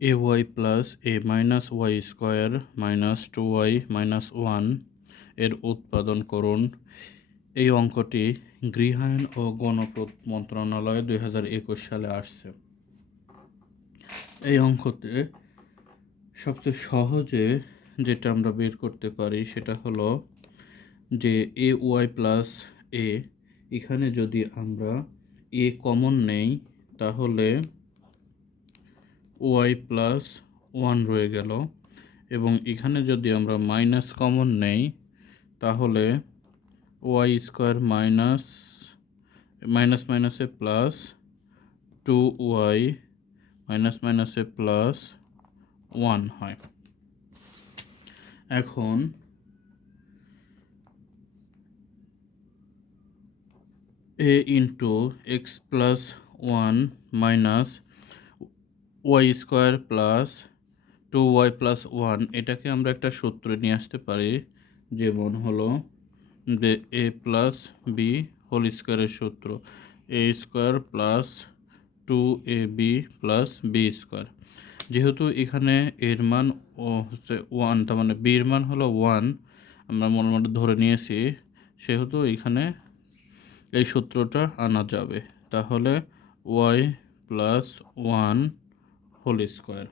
A y plus a minus y square minus 2y minus 1 এর উৎপাদন করুন। এই অঙ্কটি গৃহায়ন ও গণপূর্ত মন্ত্রণালয় 2021 সালে আসছে। এই অঙ্কতে সবচেয়ে সহজে যেটা আমরা বের করতে পারি সেটা হলো যে এ ওয়াই প্লাস এ, এখানে যদি আমরা এ কমন নেই তাহলে ওয়াই প্লাস 1 রয়ে গেল, এবং এখানে যদি আমরা মাইনাস কমন নেই তাহলে ওয়াই স্কোয়ার মাইনাস মাইনাস মাইনাসে প্লাস 2y মাইনাস মাইনাসে প্লাস 1 হয়। এখন a into x plus 1 minus y square plus 2y plus 1, এটাকে আমরা একটা সূত্র নিয়ে আসতে পারি, যেমন হলো যে এ প্লাস বি হোল স্কোয়ারের সূত্র, a square plus 2ab plus b square. যেহেতু এখানে এর মান হচ্ছে 1, তার মানে বির মান হলো 1, আমরা মনে মনে ধরে নিয়েছি, সেহেতু এখানে এই সূত্রটা আনা যাবে। তাহলে ওয়াই প্লাস 1 হোল স্কোয়ার।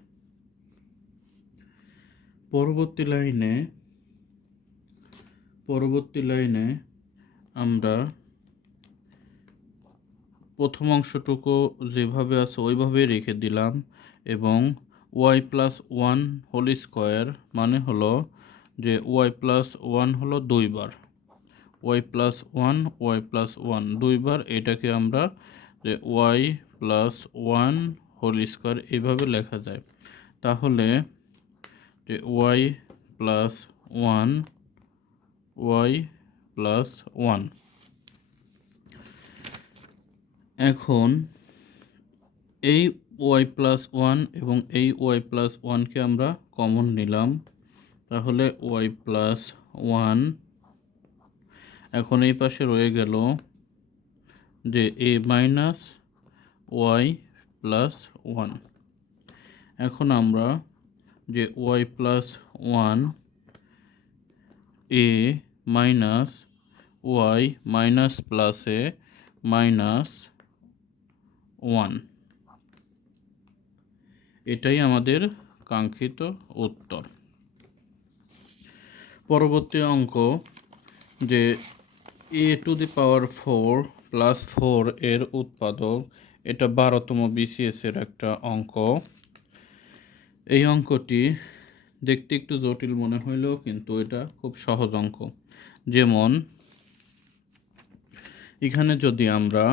পরবর্তী লাইনে আমরা প্রথম অংশটুকু যেভাবে আছে ওইভাবেই রেখে দিলাম, এবং ওয়াই প্লাস 1 হোল স্কোয়ার মানে হলো যে ওয়াই প্লাস 1 হলো 2 বার, ওয়াই প্লাস 1 2 বার, এটাকে আমরা যে ওয়াই প্লাস 1 হোল স্কোয়ার এইভাবে লেখা যায়। তাহলে যে ওয়াই প্লাস 1 এখন এই ওয়াই প্লাস 1 এবং এই ওয়াই প্লাস 1কে আমরা কমন নিলাম, তাহলে ওয়াই প্লাস 1, এখন এই পাশে রয়ে গেল যে এ মাইনাস ওয়াই প্লাস 1। এখন আমরা যে ওয়াই প্লাস 1 এ মাইনাস ওয়াই মাইনাস প্লাসে মাইনাস 1, এটাই আমাদের কাঙ্ক্ষিত উত্তর। পরবর্তী অঙ্ক যে এ টু দি পাওয়ার 4 প্লাস 4 এর উৎপাদক, এটা 12তম BCS এর একটা অঙ্ক। এই অঙ্কটি দেখতে একটু জটিল মনে হইলেও কিন্তু এটা খুব সহজ অঙ্ক। যেমন এখানে যদি আমরা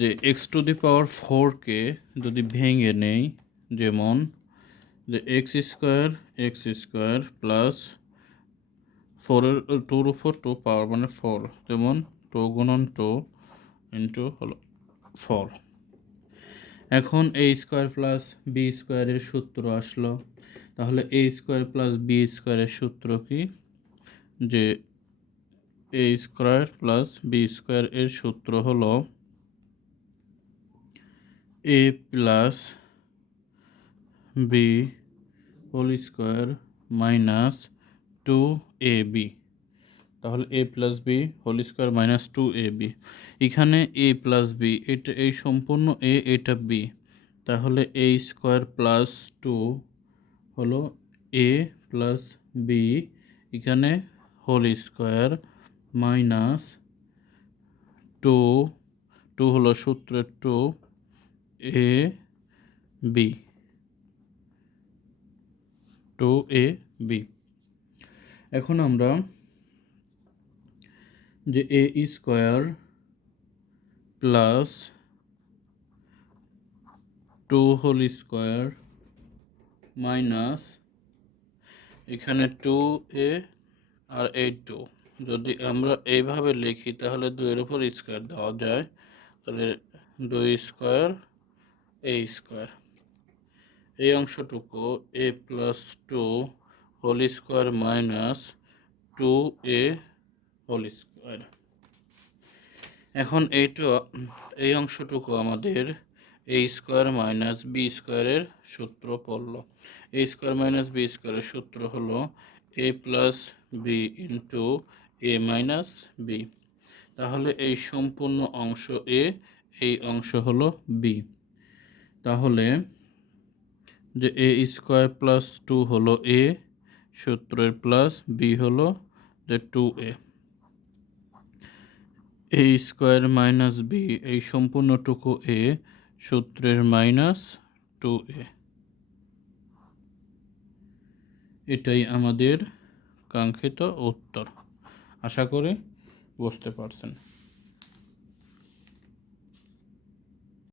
যে এক্স টু দি পাওয়ার 4কে যদি ভেঙে নেই, যেমন যে এক্স স্কোয়ার প্লাস 4-এর 2-র উপর 2 পাওয়ার মানে 4, যেমন 2 গুণন 2 ইন্টু হলো 4। এখন এ স্কোয়ার প্লাস বি স্কোয়ারের সূত্র আসলো, তাহলে এ স্কোয়ার প্লাস বি স্কোয়ারের সূত্র কি, যে a square plus b square এর সূত্র হলো a plus b whole square minus 2ab। তাহলে a plus b whole square minus 2ab, এখানে এ প্লাস বি এটা এই সম্পূর্ণ এ, এটা বি, তাহলে এ স্কোয়ার প্লাস 2 হলো এ প্লাস বি, এখানে হোল স্কোয়ার মাইনাস 2 হলো সূত্রের 2 এ বি 2ab। এখন আমরা যে a square plus 2 whole square minus এখানে 2a আর এই 2, যদি আমরা এইভাবে লিখি তাহলে 2-এর উপর স্কোয়ার দেওয়া যায়, তাহলে 2 স্কোয়ার এ স্কোয়ার, এই অংশটুকু a plus 2 whole square minus 2a whole square. এখন এই অংশটুকু আমাদের এ স্কোয়ার মাইনাস বি স্কোয়ারের সূত্র পড়ল। এ স্কোয়ার মাইনাস বি স্কোয়ারের সূত্র হলো a plus B into A minus B. তাহলে এই সম্পূর্ণ অংশ এ, এই অংশ হলো বি। তাহলে যে এ স্কোয়ার প্লাস টু হলো এ সূত্রের প্লাস বি হলো যে টু এ স্কোয়ার মাইনাস বি এই সম্পূর্ণটুকু এ সূত্রের মাইনাস টু এ। এটাই আমাদের কাঙ্ক্ষিত উত্তর। আশা করি বুঝতে পারছেন।